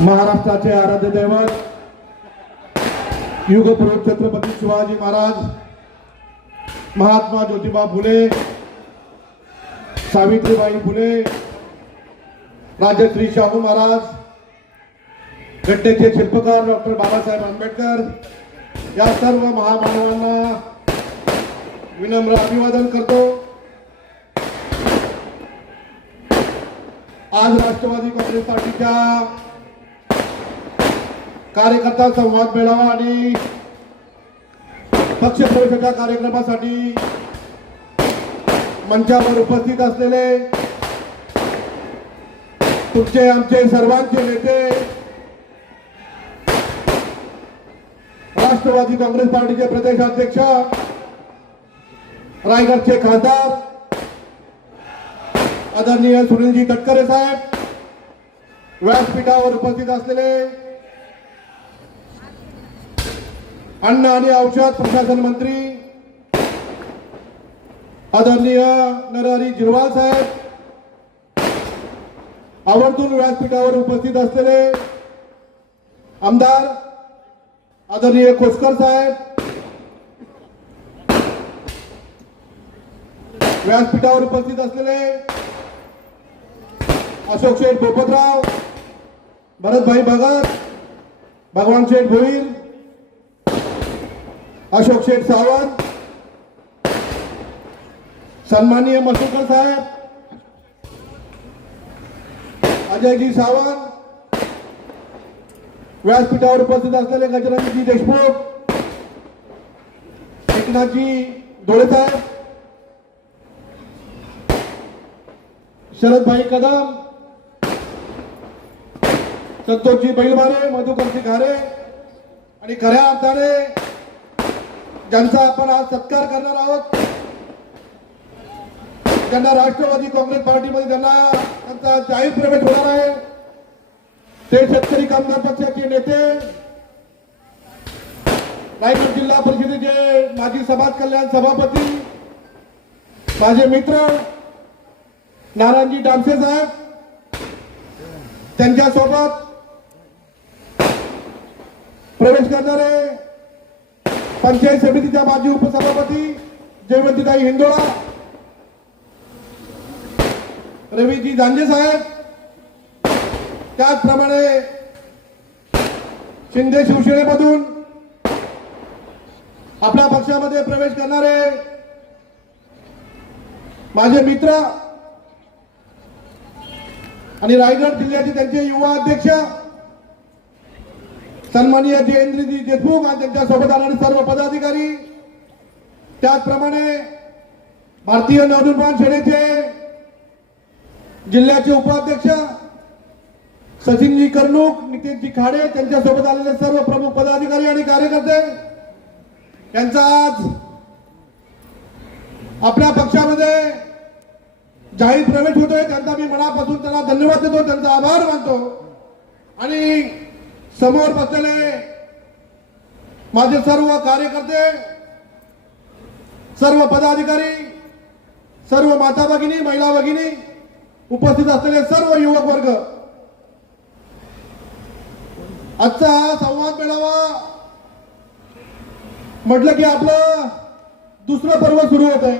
महाराष्ट्राचे आराध्य दैवत युगपुरुष छत्रपती शिवाजी महाराज महात्मा ज्योतिबा फुले सावित्रीबाई फुले राजश्री शाहू महाराज घटनेचे शिल्पकार डॉक्टर बाबासाहेब आंबेडकर या सर्व महामानवांना विनम्र अभिवादन करतो. आज राष्ट्रवादी काँग्रेस पार्टीच्या कार्यकर्ता संवाद मेळावा आणि पक्ष प्रवेशाच्या कार्यक्रमासाठी मंचावर उपस्थित असलेले तुमचे आमचे सर्वांचे नेते राष्ट्रवादी काँग्रेस पार्टीचे प्रदेशाध्यक्ष रायगडचे खासदार आदरणीय सुनीलजी तटकरे साहेब व्यासपीठावर उपस्थित असलेले अन्न आणि औषध प्रशासन मंत्री आदरणीय नरहरी जिरवाल साहेब आवर्जून व्यासपीठावर उपस्थित असलेले आमदार आदरणीय खोसकर साहेब व्यासपीठावर उपस्थित असलेले अशोक शेठ पोपतराव भरतभाई भगत भगवान शेठ भोईर अशोक शेठ सावंत सन्माननीय मसूकर साहेब अजयजी सावंत व्यासपीठावर उपस्थित असलेले गजराजी देशमुख एकनाथजी धोळे साहेब शरदभाई कदम संतोषजी बैलबारे मधुकरजी घारे आणि खऱ्या अर्थाने ज्यांचा आपण आज सत्कार करणार आहोत ज्यांना राष्ट्रवादी काँग्रेस पार्टीमध्ये त्यांना त्यांचा जाहीर प्रवेश होणार आहे ते शेतकरी कामगार पक्षाचे नेते रायगड जिल्हा परिषदेचे माजी समाज कल्याण सभापती माझे मित्र नारायणजी डामसे साहेब त्यांच्यासोबत प्रवेश करणारे पंचायत समितीच्या माजी उपसभापती जयवंतीताई हिंदोळा रवीजी दांजे साहेब त्याचप्रमाणे शिंदे शिवसेनेमधून आपल्या पक्षामध्ये प्रवेश करणारे माझे मित्र आणि रायगड जिल्ह्याचे त्यांचे युवा अध्यक्ष सन्माननीय जयेंद्रजी देशमुख आणि त्यांच्यासोबत सर्व पदाधिकारी त्याचप्रमाणे भारतीय नवनिर्माण सेनेचे जिल्ह्याचे उपाध्यक्ष सचिनजी कर्णूक नितीनजी खाडे त्यांच्यासोबत आलेले सर्व प्रमुख पदाधिकारी आणि कार्यकर्ते यांचा आज आपल्या पक्षामध्ये जाहीर प्रवेश होतोय. त्यांचा मी मनापासून त्यांना धन्यवाद देतो त्यांचा आभार मानतो. आणि समोर बसलेले माझे सर्व कार्यकर्ते सर्व पदाधिकारी सर्व माता भगिनी महिला भगिनी उपस्थित असलेले सर्व युवक वर्ग आजचा हा संवाद मेळावा म्हटलं की आपलं दुसरं पर्व सुरू होत आहे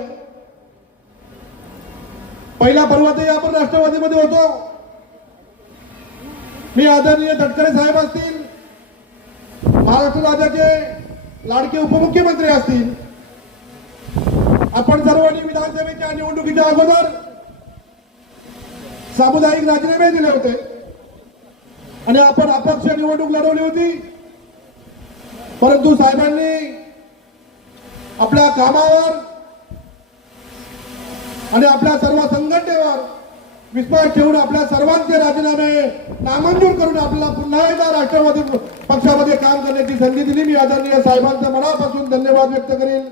पहिल्या पर्वातही आपण राष्ट्रवादीमध्ये होतो. मी आदरणीय तटकरे साहेब असतील महाराष्ट्र राज्याचे लाडके उपमुख्यमंत्री असतील आपण सर्वांनी विधानसभेच्या निवडणुकीच्या अगोदर सामुदायिक राजीनामे दिले होते. आणि आपण अपक्ष निवडणूक लढवली होती. परंतु साहेबांनी आपल्या कामावर आणि आपल्या सर्व संघटनेवर विश्वास ठेवून आपल्या सर्वांचे राजीनामे नामंजूर करून आपल्याला पुन्हा एकदा राष्ट्रवादी पक्षामध्ये काम करण्याची संधी दिली. मी आदरणीय साहेबांचा मनापासून धन्यवाद व्यक्त करेन.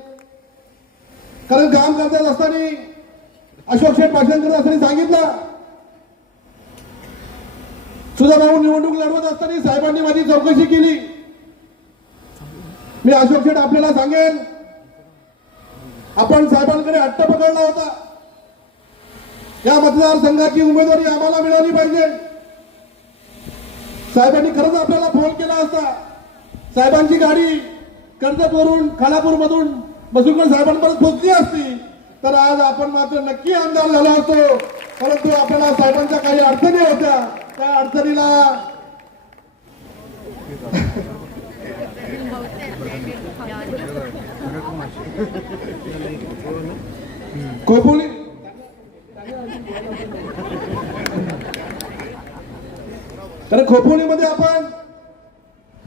कारण काम करत असताना अशोक शेठ भाषण करत असताना सांगितलं. सुधा भाऊ निवडणूक लढवत असताना साहेबांनी माझी चौकशी केली. मी अशोक शेठ आपल्याला सांगेन आपण साहेबांकडे हट्ट पकडला होता. या मतदारसंघाची उमेदवारी आम्हाला मिळाली पाहिजे. साहेबांनी खरंच आपल्याला फोन केला असता. साहेबांची गाडी कर्जतवरून खालापूर मधून बसुकर साहेबांपर्यंत पोहोचली असती. तर आज आपण मात्र नक्की आमदार झालो असतो. परंतु आपल्याला साहेबांच्या काही अडचणी होत्या. त्या अडचणीला कोपोली तर खोपोलीमध्ये आपण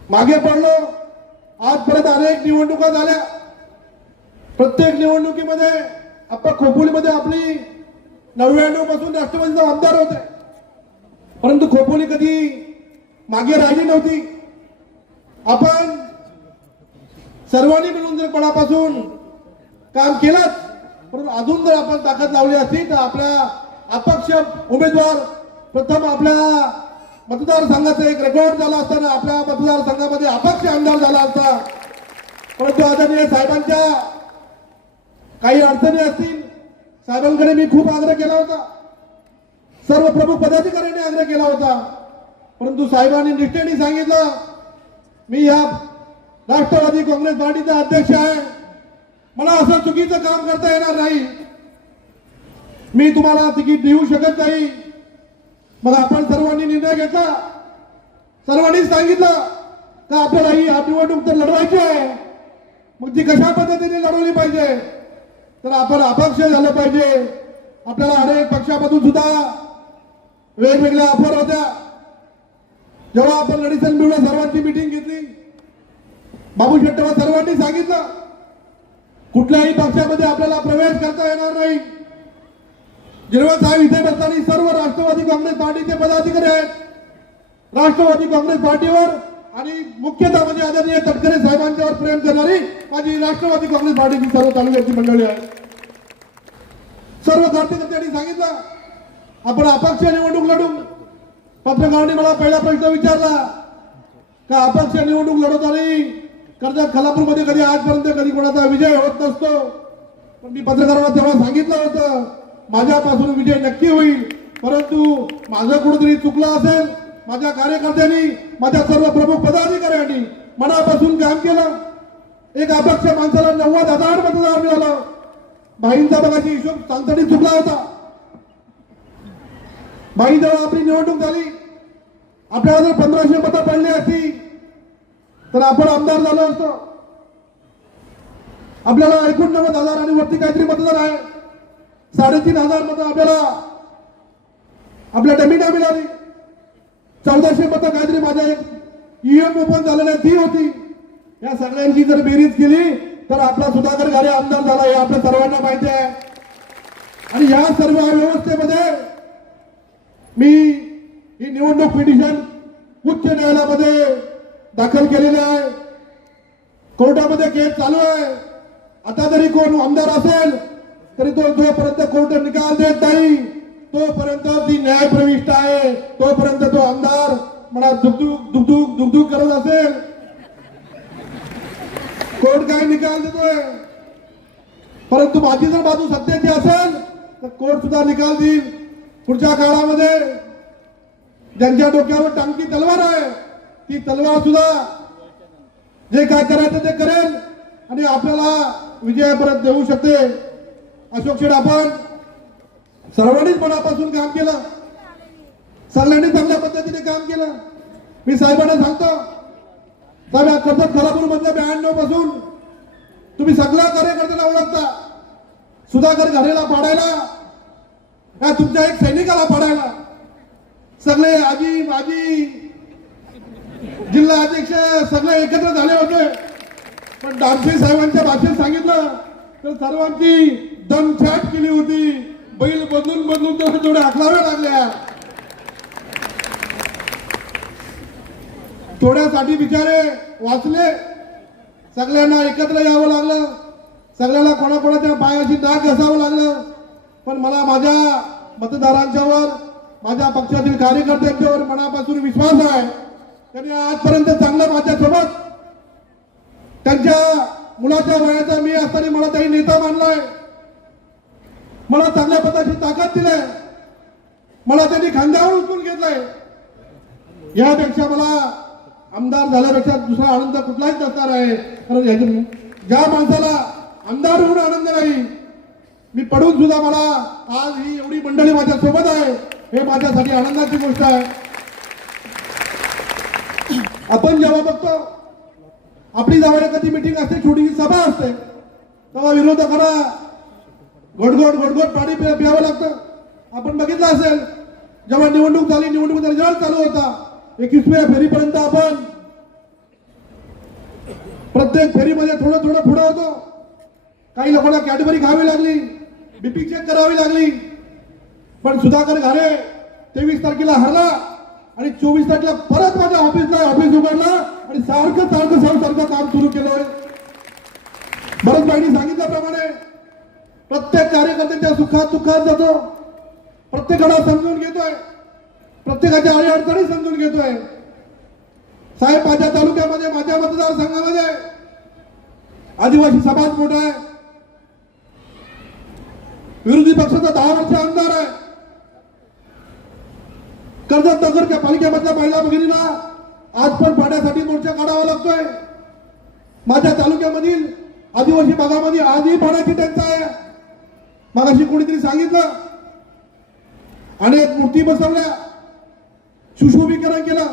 मागे पडलो. आजपर्यंत अनेक निवडणुका झाल्या. प्रत्येक निवडणुकीमध्ये आपण खोपोलीमध्ये आपली नव्याण्णवपासून राष्ट्रवादीचा आमदार होते. परंतु खोपोली कधी मागे राहिली नव्हती. आपण सर्वांनी मिळून जर पणापासून काम केलं परंतु अजून जर आपण ताकद लावली असती तर आपल्या अपक्ष उमेदवार प्रथम आपल्या मतदारसंघाचा एक रेकॉर्ड झाला असताना आपल्या मतदारसंघामध्ये अपक्ष आमदार झाला असता. परंतु आदरणीय साहेबांच्या काही अडचणी असतील साहेबांकडे मी खूप आग्रह केला होता. सर्व प्रमुख पदाधिकाऱ्यांनी आग्रह केला होता. परंतु साहेबांनी निष्ठेने सांगितलं मी या राष्ट्रवादी काँग्रेस पार्टीचा अध्यक्ष आहे. मला असं चुकीचं काम करता येणार नाही. मी तुम्हाला तिकीट देऊ शकत नाही. मग आपण सर्वांनी निर्णय घेतला. सर्वांनी सांगितलं का आपल्याला ही निवडणूक तर लढवायची आहे. मग ती कशा पद्धतीने लढवली पाहिजे? तर आपण अपक्ष झालं पाहिजे. आपल्याला अनेक पक्षामधून सुद्धा वेगवेगळ्या ऑफर होत्या. जेव्हा आपण लढीसन मिळून सर्वांची मिटिंग घेतली बाबू शेट्टवा सर्वांनी सांगितलं कुठल्याही पक्षामध्ये आपल्याला प्रवेश करता येणार नाही. गिरवत साहेब इथे बसताना सर्व राष्ट्रवादी काँग्रेस पार्टीचे पदाधिकारी आहेत. राष्ट्रवादी काँग्रेस पार्टीवर आणि मुख्यतः म्हणजे आदरणीय तटकरे साहेबांच्यावर प्रेम करणारी माझी राष्ट्रवादी काँग्रेस पार्टीची सर्व तालुक्याची मंडळी आहे सर्व कार्यकर्त्यांनी सांगितलं आपण अपक्ष निवडणूक लढू. पत्रकारांनी मला पहिला प्रश्न विचारला का अपक्ष निवडणूक लढवताना कर्जत खलापूरमध्ये कधी आजपर्यंत कधी कोणाचा विजय होत नसतो. पण मी पत्रकारांना तेव्हा सांगितलं होतं माझ्यापासून विजय नक्की होईल. परंतु माझं कुठेतरी चुकलं असेल माझ्या कार्यकर्त्यांनी माझ्या सर्व प्रमुख पदाधिकाऱ्यांनी मनापासून काम केलं. एक अपक्ष माणसाला नव्वद हजार मतदार मिळालं. भाईंचा बघाची हिशोब सांगताना चुकला होता. भाईजवळ आपली निवडणूक झाली. आपल्याला जर पंधराशे मतं पडली असती तर आपण आमदार झालो असतो. आपल्याला एकोणनव्वद हजार आणि वरती काहीतरी मतदार आहे. साडेतीन हजार मतं आपल्याला आपल्या डमीना मिळाली चौदाशे मतं काहीतरी माझ्या ईएम ओपन झालेलं आहे ती होती. या सगळ्यांची जर बेरीज केली तर आपला सुधाकर घरे आमदार झाला हे आपल्या सर्वांना माहिती आहे. आणि या सर्व व्यवस्थेमध्ये मी ही निवडणूक पिटिशन उच्च न्यायालयामध्ये दाखल केलेले आहे. कोर्टामध्ये केस चालू आहे. आता जरी कोण आमदार असेल तरी तो जोपर्यंत कोर्ट निकाल देत नाही तोपर्यंत ती न्याय प्रविष्ट आहे. तोपर्यंत तो आमदार म्हणा दुगदुग दुगदुग दुगदुग करत असेल. कोर्ट काय निकाल देतोय? परंतु माझी जर बाजू सत्याची असेल तर कोर्ट सुद्धा निकाल देईल. पुढच्या काळामध्ये ज्यांच्या डोक्यावर टांगती तलवार आहे ती तलवार सुद्धा जे काय करायचं ते करेल आणि आपल्याला विजय परत देऊ शकते. अशोक शेठ आपण सर्वांनीच मनापासून काम केलं. सगळ्यांनी चांगल्या पद्धतीने काम केलं. मी साहेबांना सांगतो साहेब या कर्जत खालापूर मधल्या ब्याण्णवपासून तुम्ही सगळ्या कार्यकर्त्यांना ओळखता. सुधाकर घरेला पाडायला या तुमच्या एक सैनिकाला पाडायला. सगळे आजी माजी जिल्हा अध्यक्ष सगळे एकत्र झाले होते. पण डांसे साहेबांच्या भाषेत सांगितलं तर सर्वांची दमछाट केली होती. बैल बदलून बदलून तेवढे तेवढे आखलाव्या लागल्या. थोड्यासाठी बिचारे वाचले. सगळ्यांना एकत्र यावं लागलं. सगळ्याला कोणाकोणाच्या पायाशी डाग घसावं लागलं. पण मला माझ्या मतदारांच्यावर माझ्या पक्षातील कार्यकर्त्यांच्यावर मनापासून विश्वास आहे. त्यांनी आजपर्यंत चांगलं माझ्यासोबत त्यांच्या मुलाच्या वयाचा मी असताना मला त्यांनी नेता मानलाय. मला चांगल्या पदाची ताकद दिलाय. मला त्यांनी खांद्यावर उचलून घेतलंय. यापेक्षा मला आमदार झाल्यापेक्षा दुसरा आनंद कुठलाच नसणार आहे. कारण याच्या- ज्या माणसाला आमदार होऊन आनंद नाही मी पडून सुद्धा मला आज ही एवढी मंडळी माझ्या सोबत आहे. हे माझ्यासाठी आनंदाची गोष्ट आहे. आपण जेव्हा बघतो आपली जवळ एखादी मिटिंग असते छोटीशी सभा असते तेव्हा विरोधकांना घोटघोट घोटघोट पाणी पि- प्यावं लागतं. आपण बघितलं असेल जेव्हा निवडणूक झाली निवडणूक रिझल्ट चालू होता एकवीसव्या फेरीपर्यंत आपण प्रत्येक फेरीमध्ये थोडं थोडं पुढे होतो. काही लोकांना कॅडबरी खावी लागली बीपी चेक करावी लागली. पण सुधाकर घारे तेवीस तारखेला हरला. आणि चोवीस तारखेला परत माझ्या ऑफिसला ऑफिस उघडला आणि सारखं सारखं सारखं सारखं काम सुरू केलं भरत बाईंनी सांगितल्याप्रमाणे प्रत्येक कार्यकर्त्यांच्या सुखात दुःखात जातो. प्रत्येकाला समजून घेतोय. प्रत्येकाच्या अडीअडचणी समजून घेतोय. साहेब माझ्या तालुक्यामध्ये माझ्या मतदारसंघामध्ये आदिवासी समाज मोठा आहे. विरोधी पक्षाचा दहा वर्ष आमदार आहे. कर्जत नगरच्या पालिकेमधल्या महिला भगिनीला आज पण पाण्यासाठी मोर्चा काढावा लागतोय. माझ्या तालुक्यामधील आदिवासी भागामध्ये आजही पाण्याची टंचाई आहे. मागाशी कोणीतरी सांगितलं. आणि एक मूर्ती बसवल्या. सुशोभीकरण केलं.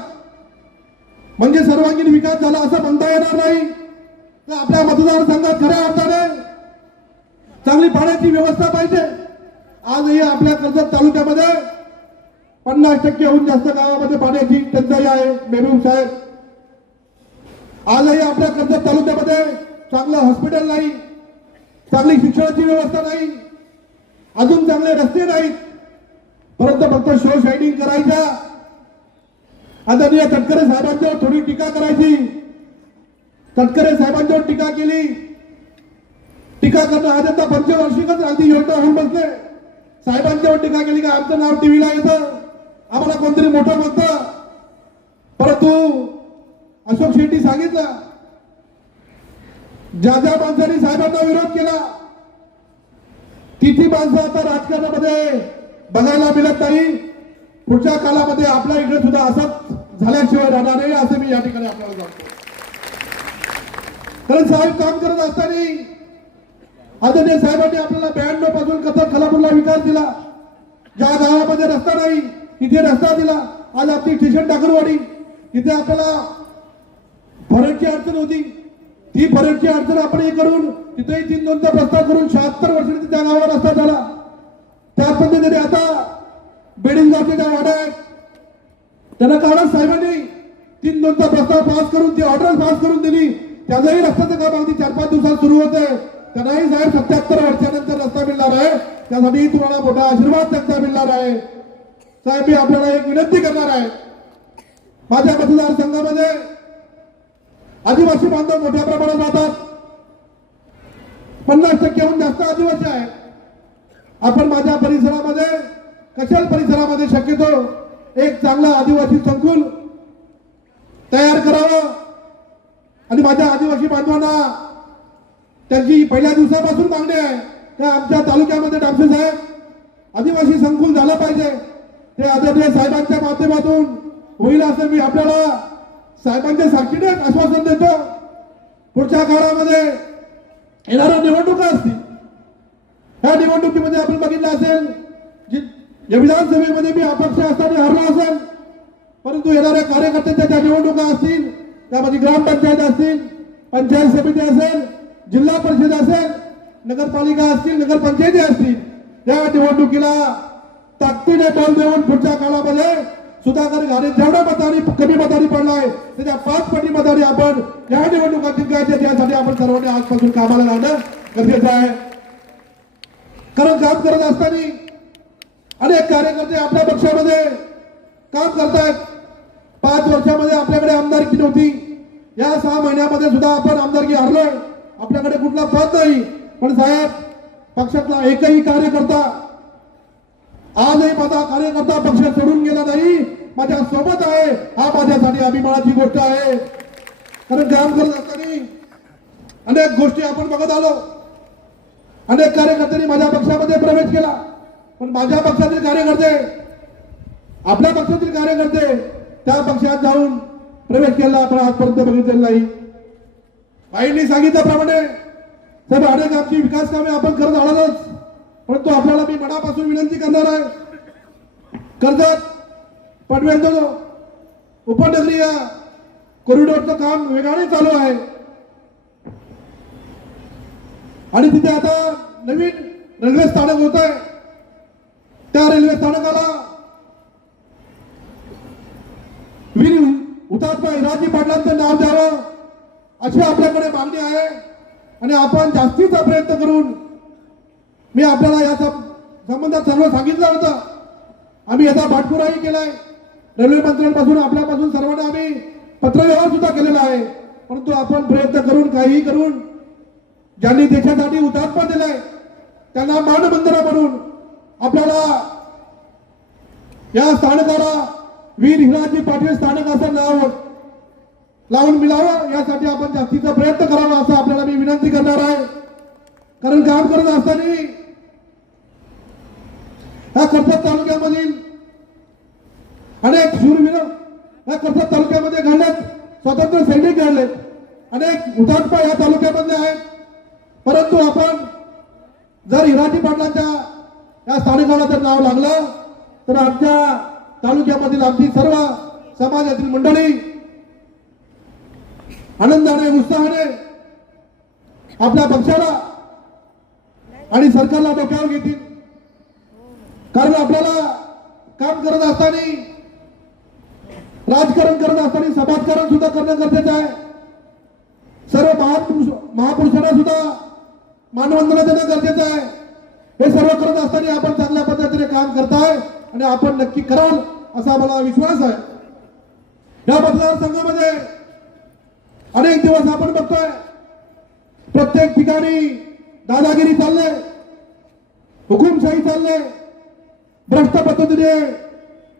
म्हणजे सर्वांगीण विकास झाला असं म्हणता येणार नाही. तर आपल्या मतदारसंघात खऱ्या अर्थाने चांगली पाण्याची व्यवस्था पाहिजे. आजही आपल्या कर्जत तालुक्यामध्ये पन्नास टक्केहून जास्त गावामध्ये पाण्याची टंचाई आहे मेहबूब साहेब. आजही आपल्या कर्जत तालुक्यामध्ये चांगलं हॉस्पिटल नाही चांगली शिक्षणाची व्यवस्था नाही अजून चांगले रस्ते नाहीत. परंतु फक्त शो शायनिंग करायच्या आदरणीय तटकरे साहेबांच्यावर थोडी टीका करायची. तटकरे साहेबांच्यावर टीका केली. टीका करणं आज आता पंचवार्षिकच अगदी योजना होऊन बसले साहेबांच्यावर टीका केली का आमचं नाव टीव्हीला येतं. आम्हाला कोणतरी मोठं म्हणतं परंतु अशोक शेट्टी सांगितलं. ज्या ज्या माणसांनी साहेबांना विरोध केला ती ती माणसं आता राजकारणामध्ये बघायला मिळत नाही. पुढच्या काळामध्ये आपल्या इकडे सुद्धा असंच झाल्याशिवाय राहणार नाही असं मी या ठिकाणी आपल्याला सांगतो. कारण साहेब काम करत असताना आदरणीय साहेबांनी आपल्याला ब्याण्णवपासून कथक खलापूरला विकास दिला. ज्या गावामध्ये रस्ता नाही तिथे रस्ता दिला. आज आपली स्टेशन टाकरवाडी. तिथे आपल्याला फरकची अडचण होती. ती फरकची अडचण आपण हे करून तिथेही तीन दोनचा प्रस्ताव करून शहात्तर वर्षांनी त्या गावावर रस्ता झाला. त्याच पद्धतीने आता बेडिंगगावच्या ज्या वाड्या आहेत त्यांना काढत साहेबांनी तीन दोनचा प्रस्ताव पास करून ती ऑर्डर पास करून दिली. त्याचंही रस्त्याचं काम अगदी चार पाच दिवसात सुरू होत आहे त्यांनाही साहेब सत्याहत्तर वर्षानंतर रस्ता मिळणार आहे. त्यासाठी तुम्हाला मोठा आशीर्वाद त्यांचा मिळणार आहे. साहेब मी आपल्याला एक विनंती करणार आहे. माझ्या मतदारसंघामध्ये आदिवासी बांधव मोठ्या प्रमाणात राहतात. पन्नास टक्क्याहून जास्त आदिवासी आहेत. आपण माझ्या परिसरामध्ये कशाल परिसरामध्ये शक्यतो एक चांगला आदिवासी संकुल तयार करावं. आणि माझ्या आदिवासी बांधवांना त्यांची पहिल्या दिवसापासून मागणी आहे. त्या आमच्या तालुक्यामध्ये डापसे साहेब आदिवासी संकुल झालं पाहिजे. ते आदरणीय साहेबांच्या माध्यमातून होईल असं मी आपल्याला साहेबांच्या साक्षीने आश्वासन देतो. पुढच्या काळामध्ये येणाऱ्या निवडणुका असतील ह्या निवडणुकीमध्ये आपण बघितलं असेल जी विधानसभेमध्ये मी अपक्ष असताना हरलो असेल परंतु येणाऱ्या कार्यकर्त्यांच्या ज्या निवडणुका असतील त्यामध्ये ग्रामपंचायत असतील पंचायत समिती असेल जिल्हा परिषद असेल नगरपालिका असतील नगरपंचायती असतील त्या निवडणुकीला ताकदीने बल देऊन पुढच्या काळामध्ये सुधाकर घाणे जेवढ्या मतांनी कमी मतांनी पडलाय त्याच्या पाच पटी मतांनी आपण या निवडणुका जिंकायच्या त्यासाठी आपण सर्वांनी आजपासून कामाला लावणं गरजेचं आहे. कारण काम करत असताना अनेक कार्यकर्ते आपल्या पक्षामध्ये काम करतायत. पाच वर्षामध्ये आपल्याकडे आमदारकी नव्हती. या सहा महिन्यामध्ये सुद्धा आपण आमदारकी हरलोय. आपल्याकडे कुठला पद नाही. पण साहेब पक्षातला एकही कार्यकर्ता आजही माझा कार्यकर्ता पक्ष सोडून गेला नाही. माझ्या सोबत आहे. हा माझ्यासाठी अभिमानाची गोष्ट आहे. कारण काम करत असताना अनेक गोष्टी आपण बघत आलो. अनेक कार्यकर्त्यांनी माझ्या पक्षामध्ये प्रवेश केला. पण माझ्या पक्षातील कार्यकर्ते आपल्या पक्षातील कार्यकर्ते त्या पक्षात जाऊन प्रवेश केला आपण आजपर्यंत बघितलेलं नाही. आईंनी सांगितल्याप्रमाणे साहेब अनेक आमची विकास कामे आपण करत आहोतच परंतु आपल्याला मी मनापासून विनंती करणार आहे. कर्जत पडव्यांत उपनगरीय कॉरिडॉरचं काम वेगाने चालू आहे. आणि तिथे आता नवीन रेल्वे स्थानक होत आहे. त्या रेल्वे स्थानकाला वीर हुतात्मा इराजी पाटलांचं नाव द्यावं अशी आपल्याकडे मागणी आहे. आणि आपण जास्तीचा प्रयत्न करून मी आपल्याला या सं- संबंधात सर्व सांगितलं होतं. आम्ही याचा पाठपुराही केलाय. रेल्वे मंत्र्यांपासून आपल्यापासून सर्वांना आम्ही पत्रव्यवहार सुद्धा केलेला आहे. परंतु आपण प्रयत्न करून काहीही करून ज्यांनी देशासाठी हुतात्मा दिलाय त्यांना मानबंधना म्हणून आपल्याला या स्थानकाला वीर हिराजी पाटील स्थानक असं नाव लावून मिळावं यासाठी आपण जास्तीचा प्रयत्न करावा असं आपल्याला मी विनंती करणार आहे. कारण काम करत असताना या कर्जत तालुक्यामधील अनेक शूरवीर या कर्जत तालुक्यामध्ये घडलेत. स्वतंत्र सैनिक घडलेत. अनेक हुतात्मा या तालुक्यामध्ये आहेत. परंतु आपण जर हिराजी पाटलांच्या या स्थानिकाला जर नाव लागलं तर आमच्या तालुक्यामधील आमची सर्व समाजातील मंडळी आनंदाने उत्साहाने आपल्या पक्षाला आणि सरकारला डोक्यावर घेतील. कारण आपल्याला काम करत असताना राजकारण करत असताना समाजकारण सुद्धा करणं गरजेचं आहे. सर्व महापुरुष महापुरुषांना सुद्धा मानवंदना देणं गरजेचं आहे. हे सर्व करत असताना आपण चांगल्या पद्धतीने काम करताय आणि आपण नक्की कराल असा मला विश्वास आहे. या मतदारसंघामध्ये अनेक दिवस आपण बघतोय प्रत्येक ठिकाणी दादागिरी चालले हुकुमशाही चालले भ्रष्ट पद्धतीने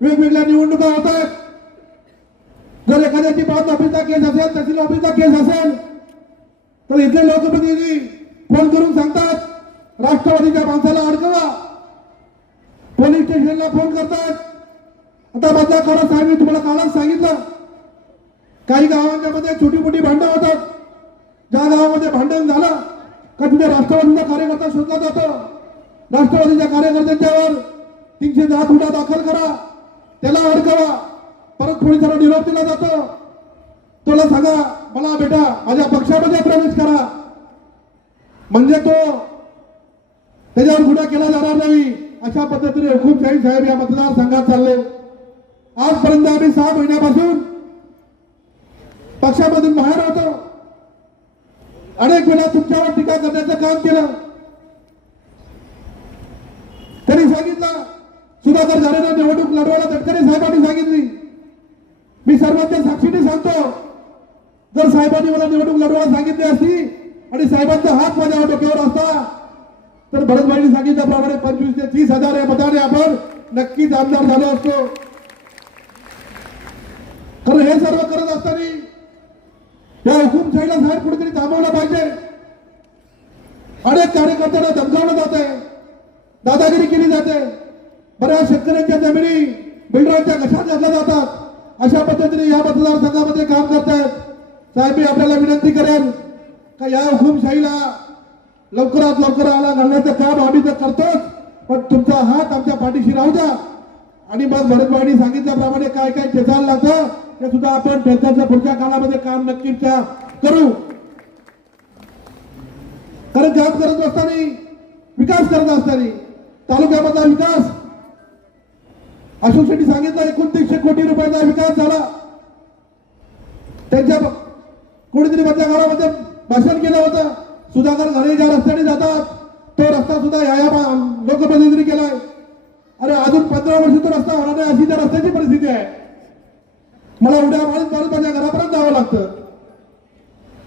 वेगवेगळ्या निवडणुका होत आहेत जर एखाद्याची पाच ऑफिसचा केस असेल तहसील ऑफिसचा केस असेल तर इथले लोकप्रतिनिधी फोन करून सांगतात राष्ट्रवादीच्या माणसाला अडकवा. पोलीस स्टेशनला फोन करतात. आता बदला खरं साहेब मी तुम्हाला कालच सांगितलं. काही गावांच्या मध्ये छोटी मोठी भांडणं होतात. ज्या गावामध्ये भांडण झालं का तिथे राष्ट्रवादीचा कार्यकर्ता शोधला जातो. राष्ट्रवादीच्या कार्यकर्त्यांच्यावर तीनशे दहा गुन्हा दाखल करा. त्याला अडकवा. परत पोलिसांना निरोप दिला जातो. त्याला सांगा मला बेटा माझ्या पक्षामध्ये प्रवेश करा. म्हणजे तो त्याच्यावर गुन्हा केला जाणार नाही. अशा पद्धतीने हुकुमशाही साहेब या मतदारसंघात चालले. आजपर्यंत आम्ही सहा महिन्यापासून पक्षामधून बाहेर होतो. अनेक वेळा तुमच्यावर टीका करण्याचं काम केलं. त्यांनी सांगितलं सुधाकर झालेला निवडणूक लढवायला तटकरे साहेबांनी सांगितली. मी सर्वांच्या साक्षीने सांगतो जर साहेबांनी मला निवडणूक लढवायला सांगितली असती आणि साहेबांचा हात माझ्या डोक्यावर असता तर भरतभाईंनी सांगितल्याप्रमाणे पंचवीस ते तीस हजार या मताने आपण नक्कीच आमदार झालो असतो. कारण हे सर्व करत असताना या हुकुमशाहीला साहेब कुठेतरी थांबवलं पाहिजे. अनेक कार्यकर्त्यांना धमकावलं जात आहे दादागिरी केली जाते. बऱ्याच शेतकऱ्यांच्या जमिनी बिल्डरांच्या घशात घातल्या जातात? अशा पद्धतीने या मतदारसंघामध्ये काम करतायत. साहेब मी आपल्याला विनंती करेन का या हुकुमशाहीला लवकरात लवकर आला घालण्याचं काम आम्ही तर करतोच पण तुमचा हात आमच्या पाठीशी राहू द्या. आणि मग भरतभाईनी सांगितल्याप्रमाणे काय काय ठेचायला लागतं ते सुद्धा आपण ठेचाच्या पुढच्या काळामध्ये काम नक्कीच त्या करू. कारण काम करत असताना विकास करत असताना तालुक्यामधला विकास अशोक शेट्टी सांगितलं एकोणतीसशे कोटी रुपयाचा विकास झाला. त्यांच्या कोणीतरी मधल्या गावामध्ये भाषण केलं होतं. सुधाकर घरे ज्या रस्त्याने जातात तो रस्ता सुद्धा या या लोकप्रतिनिधी केलाय. अरे अजून पंधरा वर्ष तो रस्ता होणार नाही अशी त्या रस्त्याची परिस्थिती आहे. मला उड्या मारत मारत माझ्या घरापर्यंत जावं लागतं.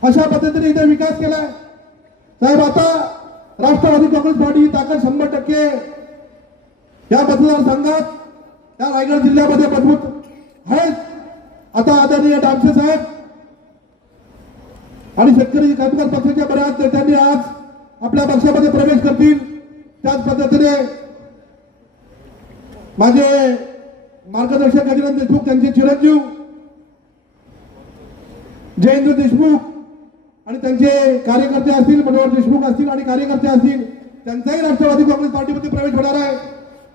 अशा पद्धतीने इथे विकास केलाय. साहेब आता राष्ट्रवादी काँग्रेस पार्टी ताकद शंभर टक्के या मतदारसंघात या रायगड जिल्ह्यामध्ये मजबूत आहेत. आता आदरणीय डामसे साहेब आणि शेतकरी कामगार पक्षाच्या बऱ्याच नेत्यांनी आज आपल्या पक्षामध्ये प्रवेश करतील. त्याच पद्धतीने माझे मार्गदर्शक गजानन देशमुख त्यांचे चिरंजीव जयेंद्र देशमुख आणि त्यांचे कार्यकर्ते असतील मनोहर देशमुख असतील आणि कार्यकर्ते असतील त्यांचाही राष्ट्रवादी काँग्रेस पार्टीमध्ये प्रवेश होणार आहे.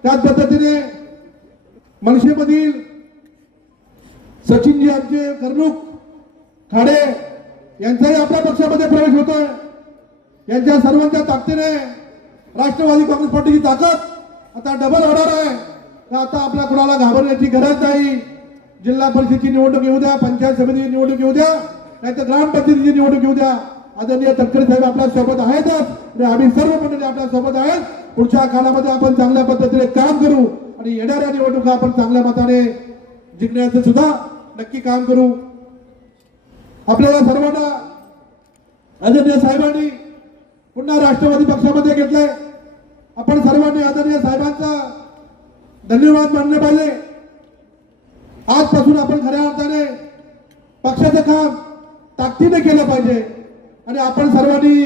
त्याच पद्धतीने मनसेमधील सचिनजी आमचे कर्णूक खाडे यांचाही आपल्या पक्षामध्ये प्रवेश होतोय. यांच्या सर्वांच्या ताकदीने राष्ट्रवादी काँग्रेस पार्टीची ताकद आता डबल होणार आहे. तर आता आपल्या कुणाला घाबरण्याची गरज नाही. जिल्हा परिषदेची निवडणूक येऊ द्या पंचायत समितीची निवडणूक येऊ द्या नाही तर ग्रामपंचायतीची निवडणूक येऊ द्या. आदरणीय तटकरे साहेब आपल्यासोबत आहेतच. आणि आम्ही सर्व मंडळी आपल्यासोबत आहेत. पुढच्या काळामध्ये आपण चांगल्या पद्धतीने काम करू. आणि येणाऱ्या निवडणुका आपण चांगल्या मताने जिंकण्याचं सुद्धा नक्की काम करू. आपल्याला सर्वांना आदरणीय साहेबांनी पुन्हा राष्ट्रवादी पक्षामध्ये घेतलंय. आपण सर्वांनी आदरणीय साहेबांचा धन्यवाद मानले पाहिजे. आजपासून आपण खऱ्या अर्थाने पक्षाचं काम ताकदीने केलं पाहिजे. आणि आपण सर्वांनी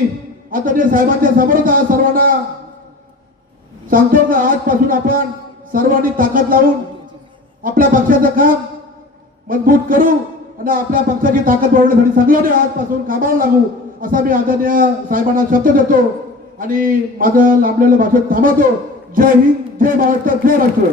आदरणीय साहेबांच्या समोरच आज सर्वांना सांगतो का आजपासून आपण सर्वांनी ताकद लावून आपल्या पक्षाचं काम मजबूत करू आणि आपल्या पक्षाची ताकद वाढवण्यासाठी सगळ्यांनी आजपासून कामाला लागू असा मी आदरणीय साहेबांना शब्द देतो आणि माझं लांबलेलं भाषण थांबवतो. जय हिंद जय महाराष्ट्र जय राष्ट्र